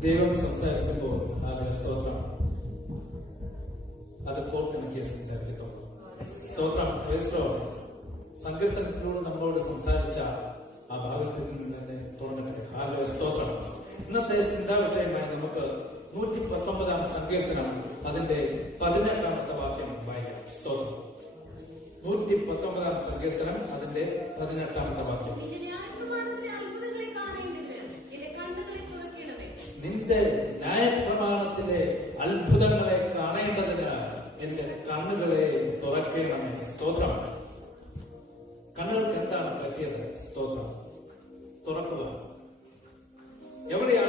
ദൈവം സംസാരിക്കുമ്പോൾ അതിന് സ്തോത്രം. അത് തന്നെ കേസ് സംസാരിക്കത്തുള്ളൂ. സ്തോത്രം. ക്രിസ്തോ സങ്കീർത്തനത്തിലൂടെ നമ്മളോട് സംസാരിച്ച ആ ഭാഗത്തിൽ നിന്ന് തന്നെ തുറന്നിട്ട് ഹാലോ സ്തോത്രം. ഇന്നത്തെ ചിന്താ വിഷയമായി നമുക്ക് നൂറ്റി പത്തൊമ്പതാം സങ്കീർത്തനം അതിന്റെ പതിനെട്ടാമത്തെ വാക്യം വായിക്കാം. സ്തോത്രം. നൂറ്റി പത്തൊമ്പതാം സങ്കീർത്തനം അതിന്റെ പതിനെട്ടാമത്തെ വാക്യം. കത്തിയത് സ്തോത്രം തുറക്കുക എവിടെയാണ്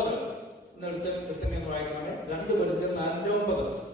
ഒമ്പത്. എന്നെടുത്ത് കൃത്യമെന്ന് വായിക്കണമേ രണ്ട് കൊല്ലത്തിൽ നാലിന്റെ ഒമ്പത്.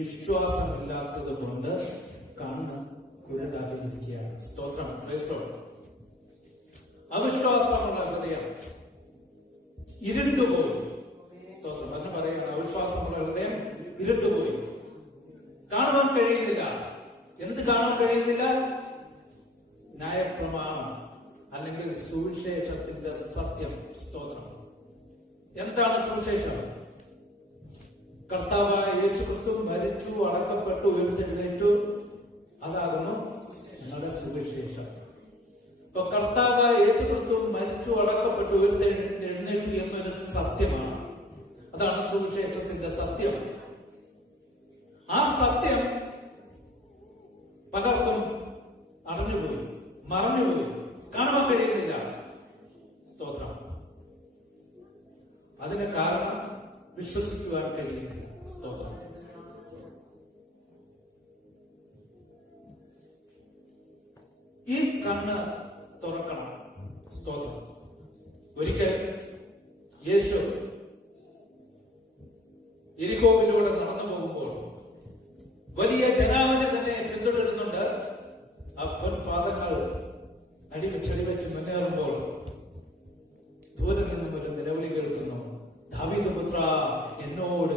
വിശ്വാസമില്ലാത്തത് കൊണ്ട് കണ്ണ് കുരുടാകുന്നിരിക്കുകയാണ് സ്തോത്രം. അവിശ്വാസമുള്ള ഹൃദയം ഇരുണ്ടുപോയി. സ്തോത്രം. എന്ന് പറയുകയാണ്. അവിശ്വാസമുള്ള ഹൃദയം ഇരുണ്ടുപോയി. കാണുവാൻ കഴിയുന്നില്ല. എന്ത് കാണാൻ കഴിയുന്നില്ല? ന്യായപ്രമാണം അല്ലെങ്കിൽ സുവിശേഷത്തിന്റെ സത്യം. സ്തോത്രം. എന്താണ് സുവിശേഷം? കർത്താവായ യേശു ക്രിസ്തു മരിച്ചു അടക്കപ്പെട്ടു ഉയർത്തെഴുന്നേറ്റു. അതാകുന്നു നിങ്ങളുടെ സുവിശേഷം. ഇപ്പൊ കർത്താവായ യേശു ക്രിസ്തു മരിച്ചു അടക്കപ്പെട്ടു ഉയർത്തെഴുന്നേറ്റു എന്നൊരു സത്യമാണ്. അതാണ് സുവിശേഷത്തിന്റെ സത്യം. ആ സത്യം എന്നോട്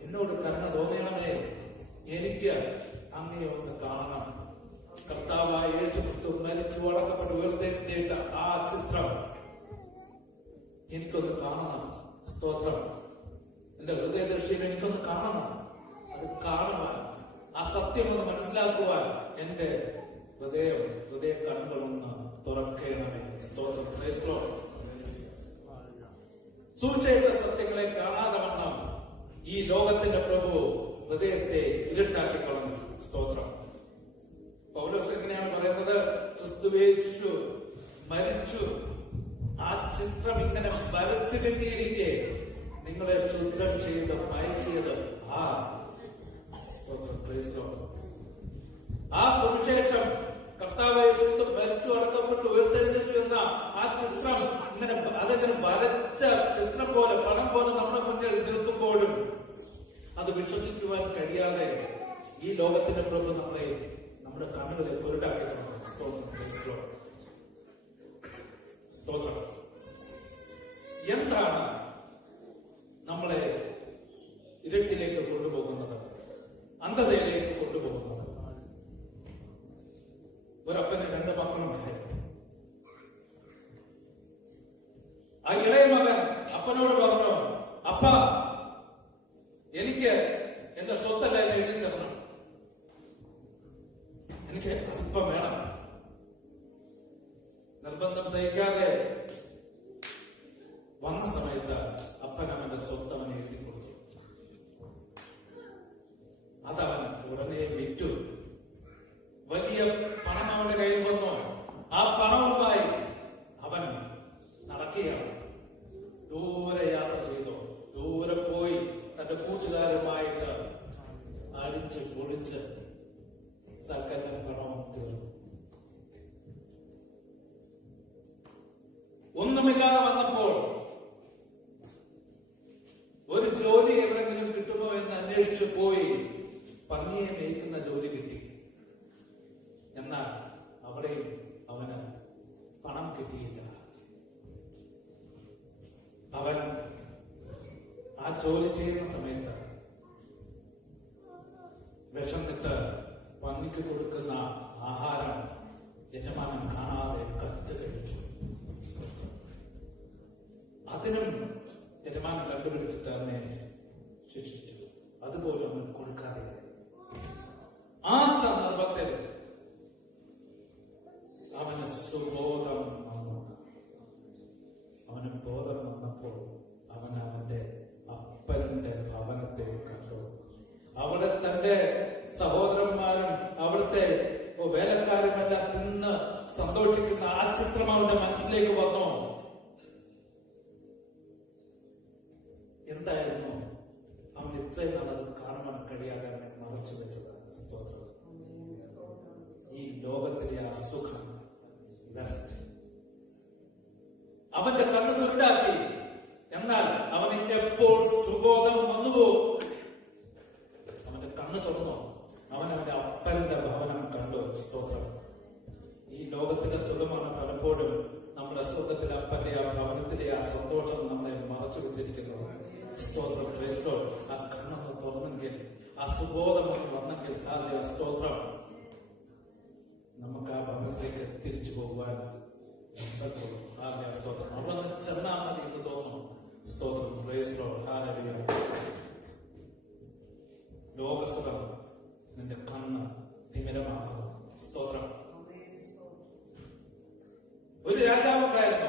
എന്നോട് കരുണ തോന്നണമേ എനിക്ക് അങ്ങനെ ഒന്ന് കാണണം. കർത്താവായ യേശു ക്രിസ്തു മരിച്ചു അടക്കപ്പെട്ട് ഉയർത്തേറ്റ ആ ചിത്രം എനിക്കൊന്ന് കാണണം. സ്തോത്രം. എന്റെ ഹൃദയദൃഷ്ടിയിൽ എനിക്കൊന്ന് കാണണം. അത് കാണുവാൻ ആ സത്യം ഒന്ന് മനസ്സിലാക്കുവാൻ എന്റെ ഹൃദയം ഹൃദയ കണ്ണുകളൊന്ന് തുറക്കണമേ. സ്തോത്രം. സുവിശേഷ സത്യങ്ങളെ കാണാതെ വണ്ണം ഈ ലോകത്തിന്റെ പ്രഭു ഹൃദയത്തെ ഇരുട്ടാക്കി കളഞ്ഞു സ്തോത്രം. പൗലോസ് എങ്ങനെയാണ് പറയുന്നത്? ക്രിസ്തുവേശു മരിച്ചു. ആ ചിത്രം ഇങ്ങനെ വരച്ചു കിട്ടിയിരിക്കെ. നിങ്ങളെ ക്ഷുദ്രം ചെയ്ത് മയക്കിയത് ആ ആ സുവിശേഷം കർത്താവ് യേശുക്രിസ്തു മരിച്ചു അടക്കപ്പെട്ടു ഉയർത്തെഴുന്നിട്ടു എന്ന ആ ചിത്രം ഇങ്ങനെ അതെങ്ങനെ വരച്ച ചിത്രം പോലെ പണം പോലെ നമ്മുടെ മുന്നിൽ നിൽക്കുമ്പോഴും അത് വിശ്വസിക്കുവാൻ കഴിയാതെ ഈ ലോകത്തിന്റെ പ്രഭു നമ്മളെ നമ്മുടെ കണ്ണുകളെ കുരുടാക്കി കളഞ്ഞു. സ്തോത്രം സ്തോത്രം. എന്താണ് നമ്മളെ ഇരുട്ടിലേക്ക് കൊണ്ടുപോകുന്നത്? അന്ധതയിലേക്ക് കൊണ്ടുപോകുന്നത്? ഒരപ്പന് അടിച്ച് പൊളിച്ച് സകല പണവും തീർന്നു യജമാനൻ തന്നെ അവനെ ശിക്ഷിച്ചു അതുപോലെ അവൻ കൊടുക്കാതെയായി അവന്റെ കണ്ണ് തുരുണ്ടാക്കി എന്നാൽ അവന് എപ്പോൾ സുബോധം വന്നുവോ അവന്റെ കണ്ണ് തുറന്നു? അവൻ അവന്റെ അപ്പന്റെ ഭവനം കണ്ടു? സ്തോത്രം. ഈ ലോകത്തിന്റെ സുഖമാണ് പലപ്പോഴും നമ്മുടെ സുഖത്തിലെ അപ്പന്റെ ആ ഭവനത്തിലെ ആ സന്തോഷം നമ്മളെ മറച്ചു വെച്ചിരിക്കുന്നത്. സ്തോത്രം. ക്രിസ്തോ. ആ കണ്ണൊന്ന് തുറന്നെങ്കിൽ ആ വന്നെങ്കിൽ ആ സ്തോത്രം. നമുക്ക് ആ ഭവനത്തിലേക്ക് തിരിച്ചു പോകുവാൻ ഹാലയ സ്തോത്രം. അവിടെ ഒന്ന് ചെന്നാൽ മതി എന്ന് തോന്നുന്നു. സ്തോത്രം. പ്രൈസ് ഹാലയ ലോകസുഖം നിന്റെ കണ്ണ് തിമിരമാക്കുന്നു. സ്തോത്രം. ഒരു രാജാവ് ഉണ്ടായിരുന്നു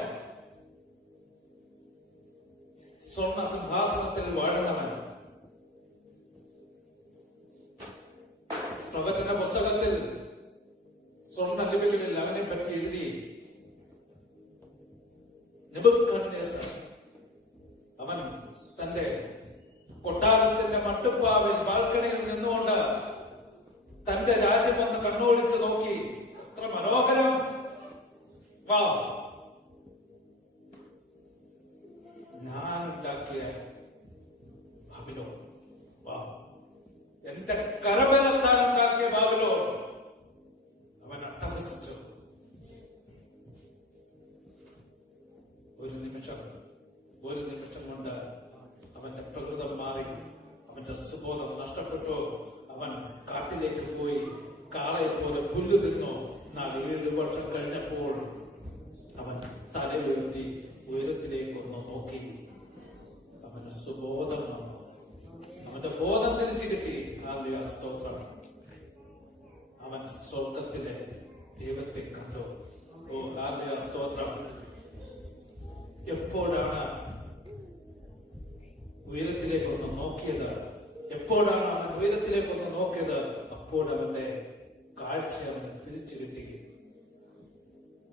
എപ്പോഴാണ് അവൻ ഉയരത്തിലേക്ക് ഒന്ന് നോക്കിയത്? അപ്പോഴവന്റെ കാഴ്ച അവന് തിരിച്ചു കിട്ടി.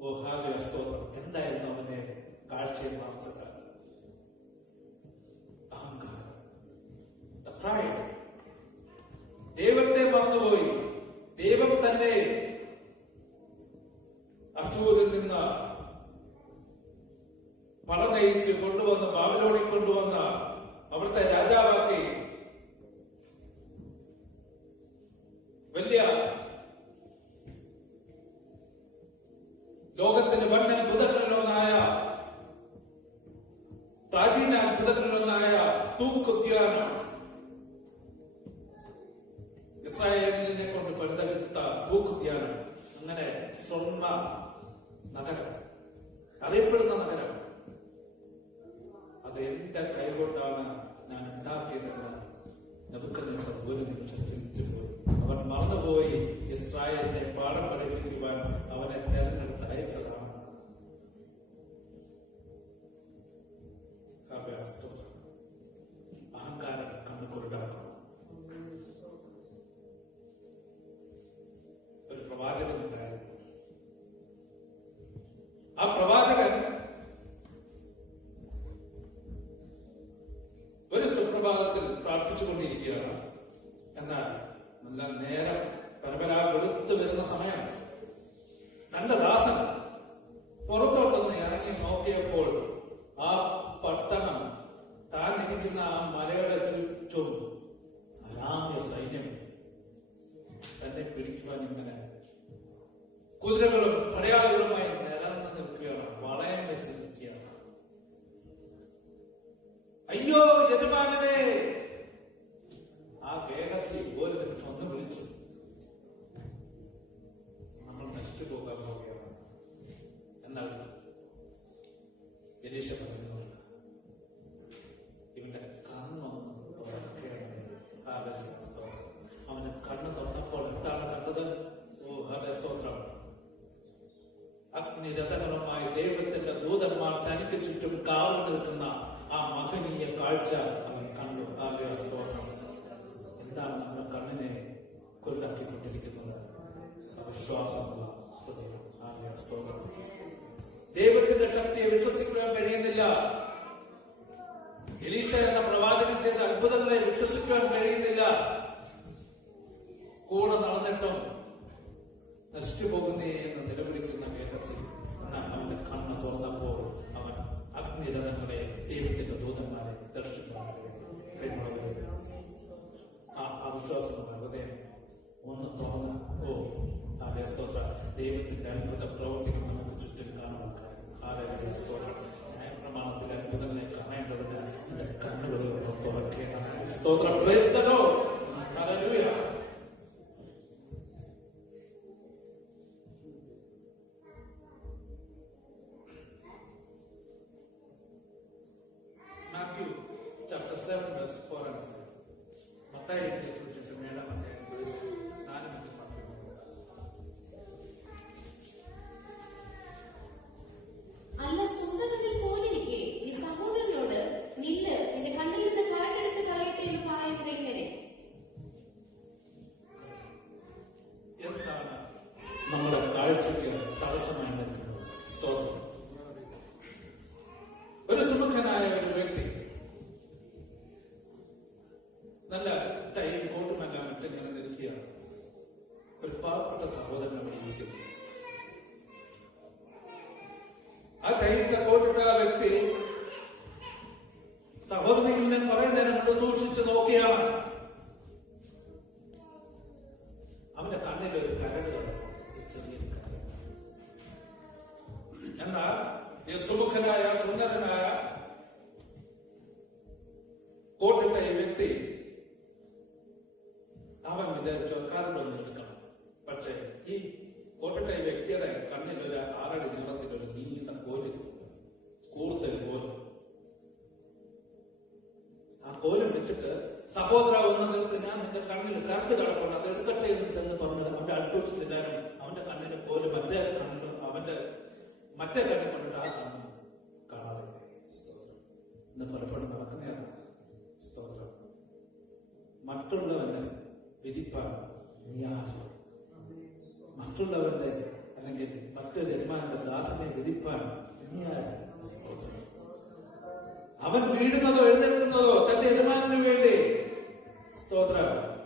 ഓ ഹാഗ്യ സ്തോത്രം. എന്തായിരുന്നു അവന്റെ കാഴ്ചയെ മാർച്ചത് അഹങ്കാരം. ദൈവത്തെ മറന്നുപോയി. ദൈവം തന്നെ അശൂരിൽ നിന്ന് പള നയിച്ച് കൊണ്ടുവന്ന് ബാബിലോണി കൊണ്ടുവന്ന അവിടുത്തെ രാജാവാക്കി വലിയ ലോകത്തിന്റെ വൺ അത്ഭുതങ്ങളിലൊന്നായ താജീന അത്ഭുതങ്ങളിലൊന്നായ തൂക്കുദ്യാനം ഇസ്രായേലിനെ കൊണ്ട് പരിതവിത്ത തൂക്കുദ്യാനം അങ്ങനെ സ്വർണ നഗരം അറിയപ്പെടുന്ന നഗരം. അത് എന്റെ കൈകൊണ്ടാണ് ഞാൻ ഉണ്ടാക്കിയതെന്ന് നബുക്കന്നെ ഒരു നിമിഷം നിരീക്ഷപ്പെടുന്നത് കൂടെ നടന്നിട്ടും നശിച്ചു പോകുന്നേ എന്ന് നിലവിളിക്കുന്ന മേധസ്സിൽ എന്നാൽ അവന്റെ കണ്ണ് തുറന്നപ്പോൾ അവൻ അഗ്നിരഥങ്ങളെ ദൈവത്തിന്റെ ദൂതന്മാരെ ദർശിക്കാൻ ആ അവിശ്വാസമുള്ള ഹൃദയം ഒന്ന് തുറന്ന് ഓ അതെ സ്തോത്ര. ദൈവത്തിന്റെ അത്ഭുത പ്രവർത്തികൾ നമുക്ക് ചുറ്റും കാണുവാൻ കഴിയും. ഹാലേ സ്തോത്രം. ന്യായപ്രമാണത്തിലെ അത്ഭുതങ്ങളെ കാണേണ്ടതിന് എന്റെ കണ്ണുകളെ തുറക്കേണ്ടത്. സ്തോത്രം. സഹോദരി ഇങ്ങനെ കുറെ നേരം കൊണ്ട് സൂക്ഷിച്ചു നോക്കിയാണ് തന്റെ കണ്ണ് കൊണ്ടിട്ട് ആ കണ്ണും കാണാതെ സ്തോത്രം. ഇന്ന് പലപ്പോഴും നടക്കുന്നതാണ് സ്തോത്രം. മറ്റുള്ളവന് വിധിപ്പാൻ നീ ആരും? മറ്റുള്ളവന്റെ അല്ലെങ്കിൽ മറ്റൊരു യജമാന്റെ ദാസനെ വിധിപ്പാൻ നീ സ്തോത്രം. അവൻ വീഴുന്നതോ എഴുന്നേൽക്കുന്നതോ തന്റെ യജമാനു വേണ്ടി സ്തോത്രം.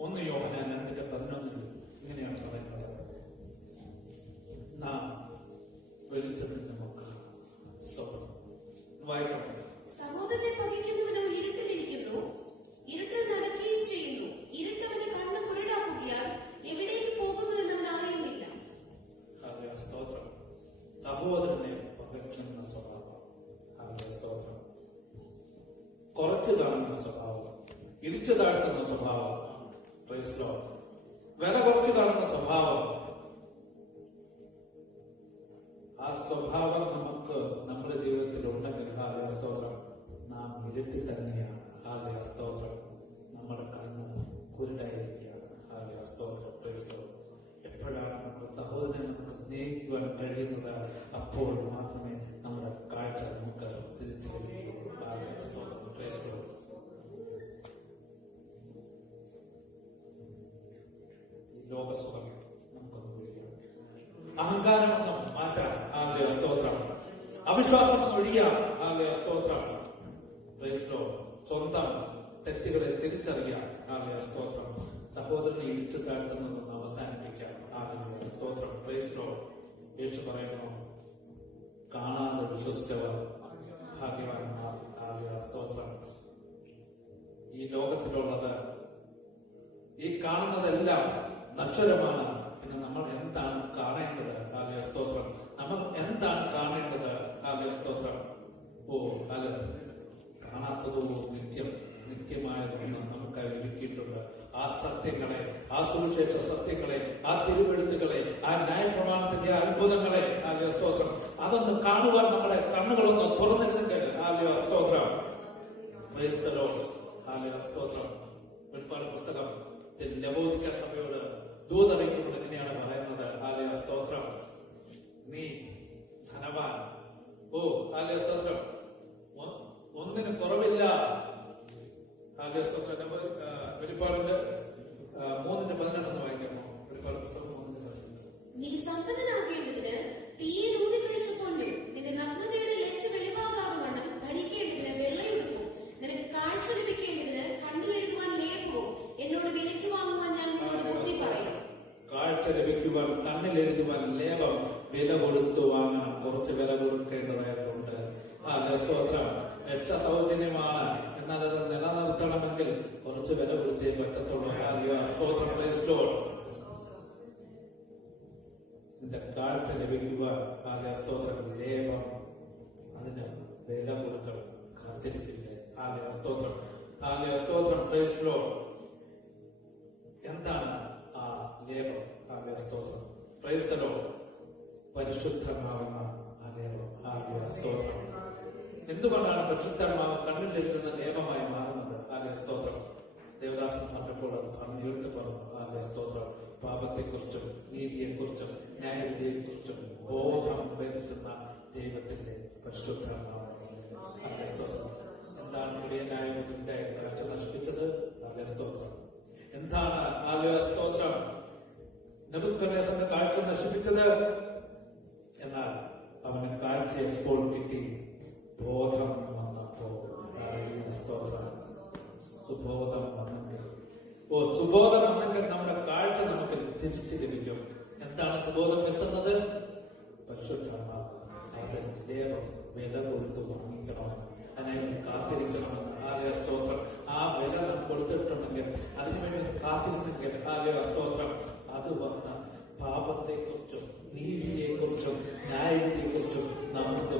ഒന്ന് യോഹനാൻ യേശു പറയുന്നു കാണാതെ വിശ്വസിച്ചവർ ഭാഗ്യവാന്മാർ. ആദ്യ സ്തോത്രം. ഈ ലോകത്തിലുള്ളത് ഈ കാണുന്നതെല്ലാം നശ്വരമാണ്. പിന്നെ നമ്മൾ എന്താണ് കാണേണ്ടത്? ആദ്യ സ്തോത്രം. നമ്മൾ എന്താണ് കാണേണ്ടത്? ആദ്യ സ്തോത്രം. ഓ അല്ല കാണാത്തതോ നിത്യം നിത്യമായതൊന്നും നമുക്കായി ഒരുക്കിയിട്ടുണ്ട്. ആ സത്യങ്ങളെ ആ സുവിശേഷ സത്യങ്ങളെ ആ തിരുവെഴുത്തുകളെ ആ ന്യായപ്രമാണത്തിന്റെ അത്ഭുതങ്ങളെ ആ സ്തോത്രം. അതൊന്ന് കാണുവാൻ നമ്മളെ കണ്ണുകളൊന്ന് തുറന്നിരുന്നില്ല ആ സ്തോത്രം. സ്തോത്രം. വെളിപ്പാട് പുസ്തകം ലബോധിക്കാൻ സമയോട് ബലവൃദ്ധയെ പറ്റത്തുള്ളൂ സ്തോത്രം നിന്റെ കാഴ്ച ലഭിക്കുക ആലയ സ്തോത്രത്തിന് നിയമം അതിന് വില കൊടുക്കണം. കാത്തിരിപ്പില്ലേ? ആലയ സ്തോത്രം. ആലയ സ്തോത്രം പ്രൈസ്ലോ എന്താണ് ആ നിയമം ആലയ സ്തോത്രം. പ്രൈസ്തലോ പരിശുദ്ധമാകുന്ന ആ നിയമം ആലയ സ്തോത്രം. എന്തുകൊണ്ടാണ് പരിശുദ്ധമാവ് കണ്ണിൽ നിൽക്കുന്ന നിയമമായി മാറുന്നത്? ആലയ സ്തോത്രം. ദേവദാസൻ പറഞ്ഞപ്പോൾ അത് പറഞ്ഞു ഉയർത്തി പറഞ്ഞു അല്ലെ സ്തോത്രം. പാപത്തെക്കുറിച്ചും നീതിയെക്കുറിച്ചും ന്യായവിധിയെക്കുറിച്ചും ബോധം വരുത്തുന്ന ദൈവത്തിന്റെ പരിശുദ്ധമാണ് അല്ലെ സ്തോത്രം. എന്താണ് വലിയ ന്യായത്തിന്റെ കാഴ്ച നശിപ്പിച്ചത്? അല്ലെ സ്തോത്രം. എന്താണ് ആലയ സ്തോത്രം? നെബുക്കലേസന്റെ കാഴ്ച നശിപ്പിച്ചത്? എന്നാൽ അവന് കാഴ്ച എപ്പോൾ കിട്ടി? ബോധം വന്നപ്പോ സ്തോത്രം. സുബോധം ഓ സുബോധം ഉണ്ടെങ്കിൽ നമ്മുടെ കാഴ്ച നമുക്ക് തിരിച്ചു ലഭിക്കും. എന്താണ് സുബോധം എത്തുന്നത് ലേവം വില കൊടുത്ത് വാങ്ങിക്കണമെന്ന് അതിനായി കാത്തിരിക്കണമെന്ന്. ആലയ സ്തോത്രം. ആ വില നാം കൊടുത്തിട്ടുണ്ടെങ്കിൽ അതിനുവേണ്ടി കാത്തിരുന്നെങ്കിൽ ആലയ സ്തോത്രം. അത് വന്ന പാപത്തെക്കുറിച്ചും നീതിയെക്കുറിച്ചും ന്യായവിധിയെക്കുറിച്ചും നമുക്ക്